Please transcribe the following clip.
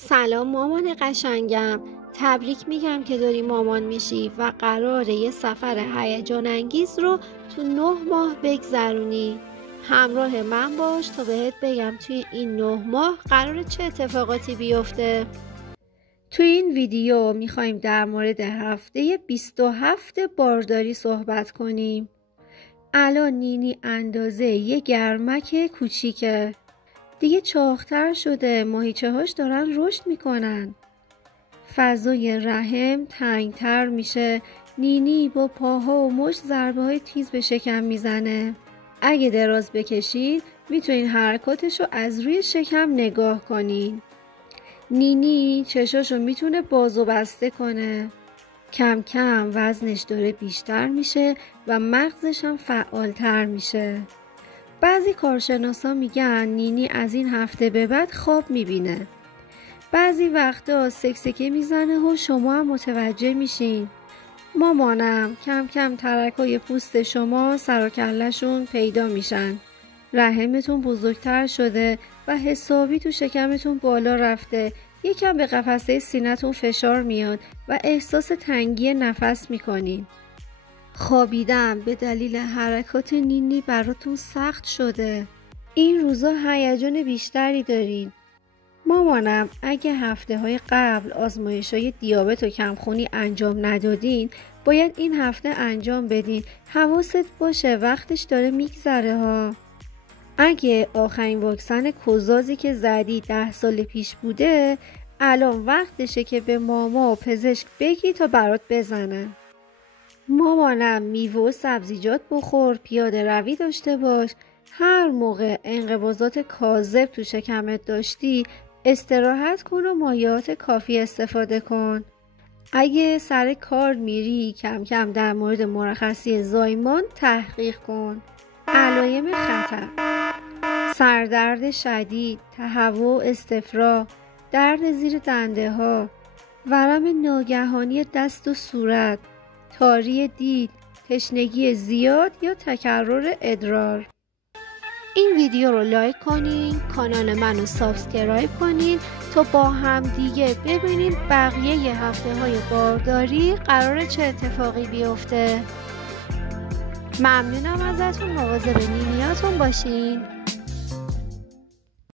سلام مامان قشنگم، تبریک میگم که داری مامان میشی و قراره یه سفر هیجان انگیز رو تو 9 ماه بگذرونی. همراه من باش تا بهت بگم توی این 9 ماه قراره چه اتفاقاتی بیفته. توی این ویدیو میخوایم در مورد هفته 27 بارداری صحبت کنیم. الان نینی اندازه یه گرمک کوچیکه. دیگه چاق‌تر شده، ماهیچه هاش دارن رشد میکنن. فضای رحم تنگتر میشه. نینی با پاها و مشت ضربه های تیز به شکم میزنه. اگه دراز بکشید میتونین حرکاتشو از روی شکم نگاه کنین. نینی چشاشو میتونه باز و بسته کنه. کم کم وزنش داره بیشتر میشه و مغزش هم فعالتر میشه. بعضی کارشناسا میگن نینی از این هفته به بعد خواب میبینه. بعضی وقتا سکسکه میزنه و شما هم متوجه میشین. مامانم کم کم ترکای پوست شما سر و کله‌شون پیدا میشن. رحمتون بزرگتر شده و حسابی تو شکمتون بالا رفته. یکم به قفسه سینه‌تون فشار میاد و احساس تنگی نفس میکنین. خوابیدن به دلیل حرکات نینی براتون سخت شده. این روزا هیجان بیشتری دارین. مامانم اگه هفته‌های قبل آزمایش‌های دیابت و کمخونی انجام ندادین، باید این هفته انجام بدین. حواست باشه وقتش داره میگذره ها. اگه آخرین واکسن کوزازی که زدی 10 سال پیش بوده، الان وقتشه که به ماما و پزشک بگی تا برات بزنن. مامانم میوه و سبزیجات بخور، پیاده روی داشته باش. هر موقع انقباضات کاذب تو شکمت داشتی استراحت کن و مایعات کافی استفاده کن. اگه سر کار میری کم کم در مورد مرخصی زایمان تحقیق کن. علائم خطر: سردرد شدید، تهوع، استفراغ، درد زیر دنده ها، ورم ناگهانی دست و صورت، تاری دید، تشنگی زیاد یا تکرر ادرار. این ویدیو رو لایک کنین، کانال منو سابسکرایب کنین تا با هم دیگه ببینیم بقیه هفته های بارداری قراره چه اتفاقی بیفته. ممنونم ازتون، مواظب نینیاتون باشین.